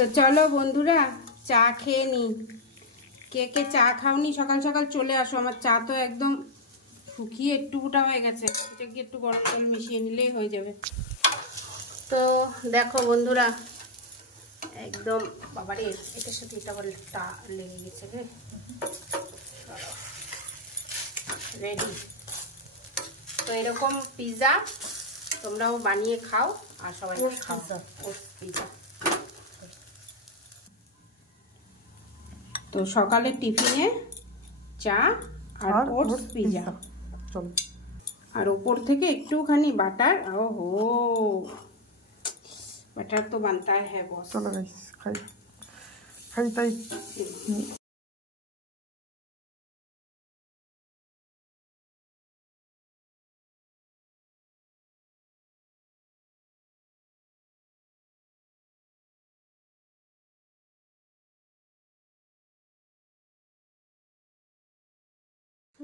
তো চলো বন্ধুরা চা খেয়ে নি। কে কে চা খাওনি সকাল সকাল চলে আসো। আমার চা তো একদম শুকিয়ে একটুকুটা হয়ে গেছে, এটাকে একটু গরম জল মিশিয়ে নিলেই হয়ে যাবে। তো দেখো বন্ধুরা একদম বাবারে এটার সাথে এটা বলটা লেগে গেছে রে। রেডি। তো এরকম পিৎজা তোমরাও বানিয়ে খাও আর সবাই খাও। পিৎজা তো সকালে টিফিনে চা আর ওটস পিৎজা, আর ওপর থেকে একটুখানি বাটার। ওহো বাটার তো বানতা है बॉस। চলো গাইস খাই খাই তাই।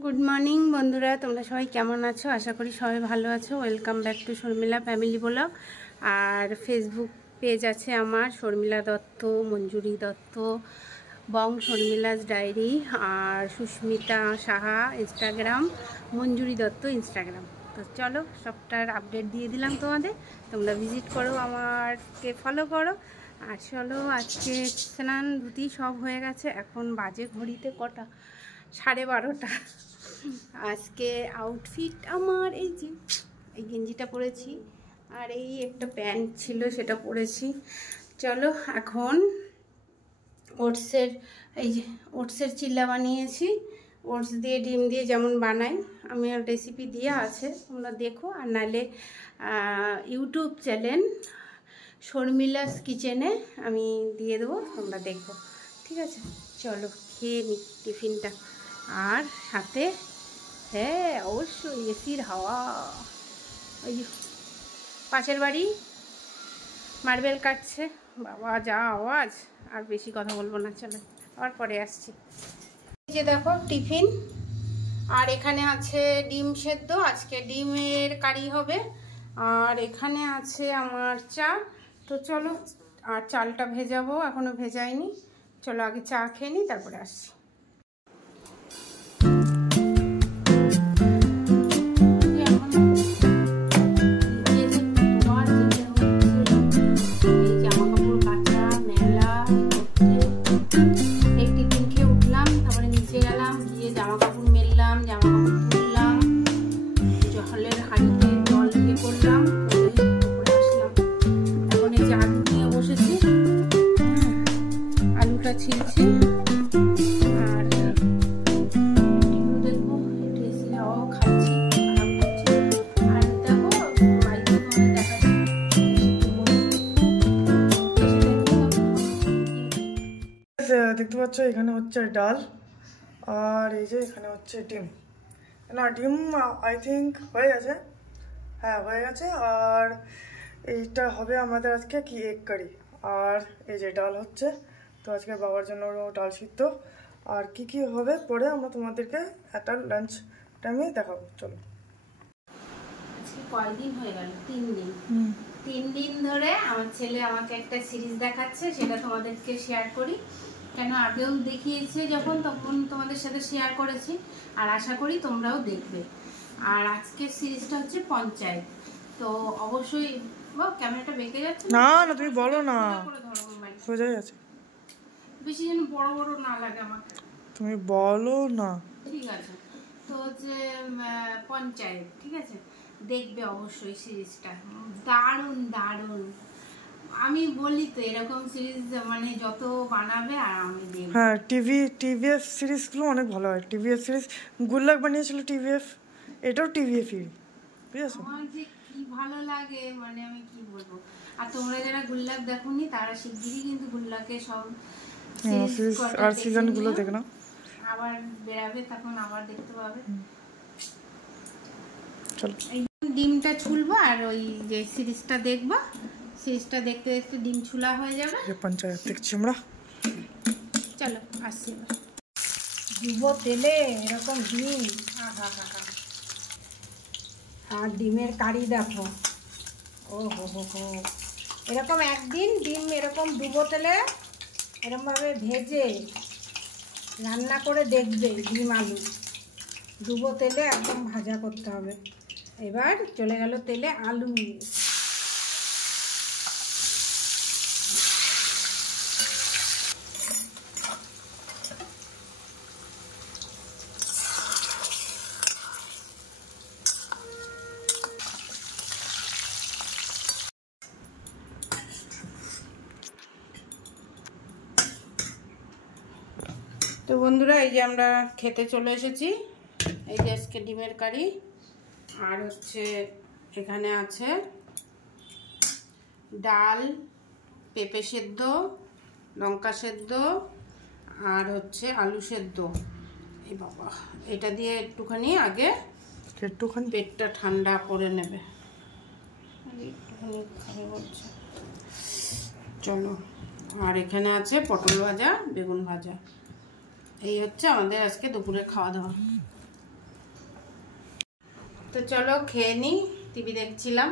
গুড মর্নিং বন্ধুরা, তোমরা সবাই কেমন আছো? আশা করি সবাই ভালো আছো। Welcome back to Sharmila family blog. আর ফেসবুক পেজ আছে আমার শর্মিলা দত্ত, মঞ্জুরি দত্ত, বং শর্মিলাস ডায়েরি, আর সুস্মিতা সাহা ইনস্টাগ্রাম, মঞ্জুরি দত্ত ইনস্টাগ্রাম। তো চলো সবটার আপডেট দিয়ে দিলাম তোমাদের, তোমরা ভিজিট করো, আমারকে ফলো করো। আর চলো আজকে স্নান ধুতি সব হয়ে গেছে, এখন বাজে ঘড়িতে কটা, 12:30। আজকে আউটফিট আমার এই যে এই গেঞ্জিটা পরেছি আর এই একটা প্যান্ট ছিল সেটা পরেছি। চলো এখন ওটসের এই যে ওটসের চিল্লা বানিয়েছি, ওটস দিয়ে ডিম দিয়ে যেমন বানাই আমি, আর রেসিপি দিয়ে আছে তোমরা দেখো, আর নাহলে ইউটিউব চ্যানেল শর্মিলাস কিচেনে আমি দিয়ে দেবো, তোমরা দেখো, ঠিক আছে? চলো খেয়ে নি টিফিনটা। আর সাথে হ্যাঁ অবশ্যই এসির হাওয়া। ওই যে পাশের বাড়ি মার্বেল কাটছে, বাবা যা আওয়াজ। আর বেশি কথা বলবো না, চলো আবার পরে আসছি। এই যে দেখো টিফিন, আর এখানে আছে ডিম সেদ্ধ, আজকে ডিমের কারি হবে। আর এখানে আছে আমার চা। তো চলো, আর চালটা ভেজাবো, এখনো ভেজাইনি। চলো আগে চা খেয়ে নিই তারপরে আসছি। দেখতে পাচ্ছ এখানে হচ্ছে ডাল, আর এই যে এখানে হচ্ছে ডিম। না ডিম আই থিঙ্ক হয়ে গেছে, হ্যাঁ হয়ে গেছে। আর এইটা হবে আমাদের আজকে কি এগ কারি। আর এই যে ডাল হচ্ছে, তো আজকে বাবার জন্য ডাল সিদ্ধ। আর কি কি হবে পরে আমরা তোমাদেরকে একটা লাঞ্চ টাইমে দেখাবো। চলো। আজকে কয়দিন হয়ে গেল? 3 দিন। 3 দিন ধরে আমার ছেলে আমাকে একটা সিরিজ দেখাচ্ছে, সেটা তোমাদেরকে শেয়ার করি। কেন আগেও দেখিয়েছে যখন, তখন তোমাদের সাথে শেয়ার করেছি, আর আশা করি তোমরাও দেখবে। আর আজকের সিরিজটা হচ্ছে পঞ্চায়েত। তো অবশ্যই ক্যামেরাটা বেঁকে যাচ্ছে না না তুমি বলো না, সোজা আছে, বেশি যেন বড় বড় না লাগে আমাকে, তুমি বলো না। ঠিক আছে? তো হচ্ছে পঞ্চায়েত, ঠিক আছে? দেখবে অবশ্যই সিরিজটা, দারুণ দারুণ। আমি বলি তো এরকম সিরিজ মানে যত বানাবে আর আমি দেখব। হ্যাঁ টিভিএফ সিরিজগুলো অনেক ভালো হয়। টিভিএফ সিরিজ গুল্লাক বানিয়েছিল টিভিএফ, এটাও টিভিএফই, ঠিক আছে? আমার যে কি ভালো লাগে মানে আমি কি বলবো। আর তোমরা যারা গুল্লাক দেখোনি তারা শিগগিরই কিন্তু গুল্লাকে সব সিরিজ আর সিজনগুলো দেখো না, আবার বেরাবে তখন আবার দেখতে পাবে। চলো এই ডিমটা ছুলবো আর ওই যে সিরিজটা দেখবো, সিরিজটা দেখতে দেখতে ডিম ছুলা হয়ে যাবে। পঞ্চায়েত দেখছি আমরা, চলো আসছি। ডুবো তেলে এরকম ডিম, আর ডিমের কারি দেখো, ও হো হো হো, এরকম একদিন ডিম এরকম ডুবো তেলে এরকমভাবে ভেজে রান্না করে দেখবে। ডিম আলু ডুবো তেলে একদম ভাজা করতে হবে। এবার চলে গেল তেলে আলু। তো বন্ধুরা, এই যে আমরা খেতে চলে এসেছি। এই যে আজকে ডিমের কারি, আর হচ্ছে এখানে আছে ডাল, পেঁপে সেদ্ধ, লঙ্কা সেদ্ধ, আর হচ্ছে আলু সেদ্ধ। এই বাবা, এটা দিয়ে একটুখানি আগে পেটটা ঠান্ডা করে নেবে। একটুখানি খাবে বলছে, চলো। আর এখানে আছে পটল ভাজা, বেগুন ভাজা। এই হচ্ছে আমাদের আজকে দুপুরে খাওয়া দাওয়া। তো চলো খেয়ে নিই। টিভি দেখছিলাম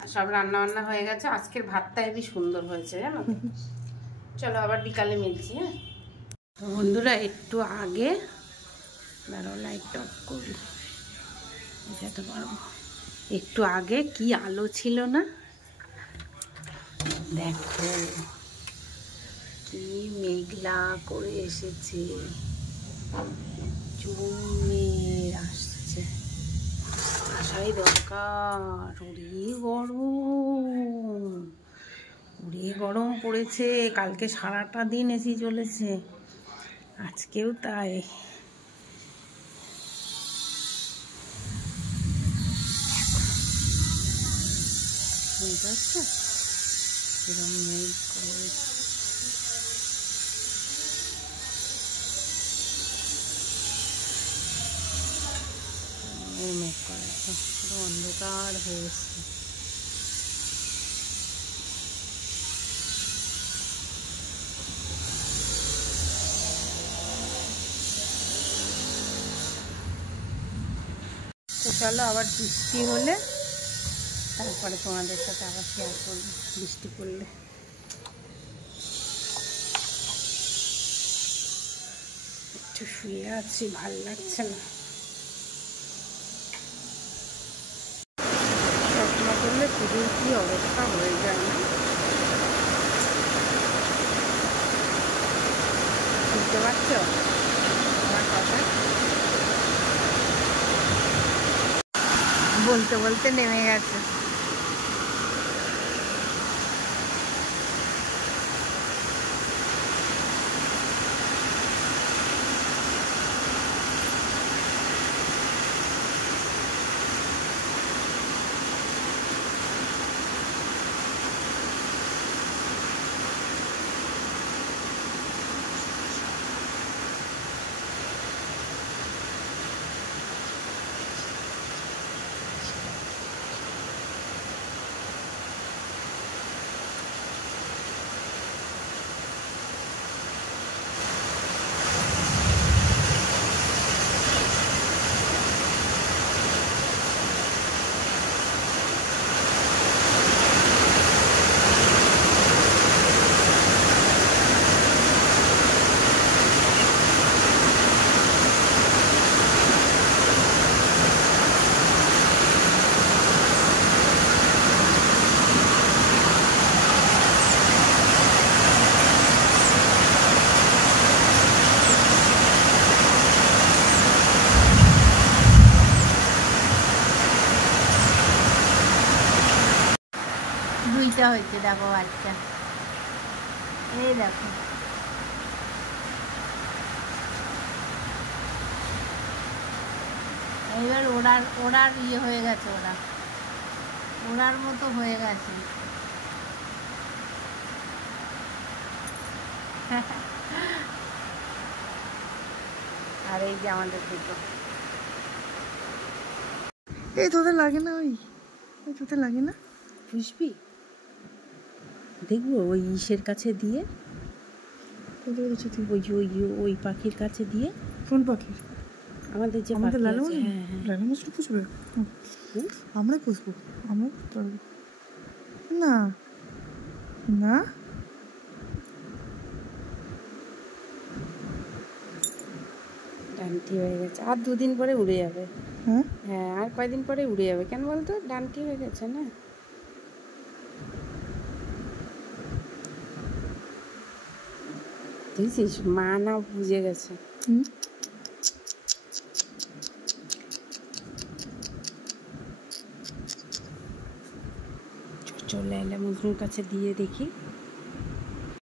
আর সব রান্না বান্না হয়ে গেছে। আজকের ভাতটা হেবি সুন্দর হয়েছে জানো। চলো আবার বিকালে মিলছি। হ্যাঁ বন্ধুরা, একটু আগে দাঁড়াও, লাইটটা অফ করি, বুঝাতে পারবো। একটু আগে কি আলো ছিল না, দেখো কি মেঘলা করে এসেছে, জমের আসছে, আসাই দরকার। ওরে গরম পড়েছে। কালকে সারাটা দিন এসি চলেছে, আজকেও তাই। বুঝতে পারছো এরকম মেঘ করেছে। মেঘ করেছে, পুরো অন্ধকার হয়ে এসছে। তো চলো আবার বৃষ্টি হলে তারপরে তোমাদের সাথে আবার শেয়ার করবো বৃষ্টি পড়লে। একটু শুয়ে আছি, ভাল লাগছে না। চশমা করলে পুজোর কি অবস্থা হয়ে যায় না, বুঝতে পারছো আমার কথা? বলতে বলতে নেমে গেছে। দুইটা হয়েছে দেখো বাচ্চা, এই দেখো। এবার ওড়ার ইয়ে হয়ে গেছে, ওড়ার মতো হয়ে গেছে। আর এই যে আমাদের দুটো। এই তোদের লাগে না? তোদের লাগে না? বুঝবি দেখবো ওই ইসের কাছে দিয়ে, ওই পাখির কাছে দিয়ে। কোন পাখির? আমাদের যে আমাদের লালু মাছটা পুষবে, আমরা পুষবো, আমরা পুষতে পারবো না। না ডানটি হয়ে গেছে, আর 2 দিন পরে উড়ে যাবে। হ্যাঁ হ্যাঁ, আর কয়দিন পরে উড়ে যাবে। কেন বলতো, ডানটি হয়ে গেছে না। বুঝছিস, মা না বুঝে গেছে। চল লাইলা মজনুর কাছে দিয়ে দেখি।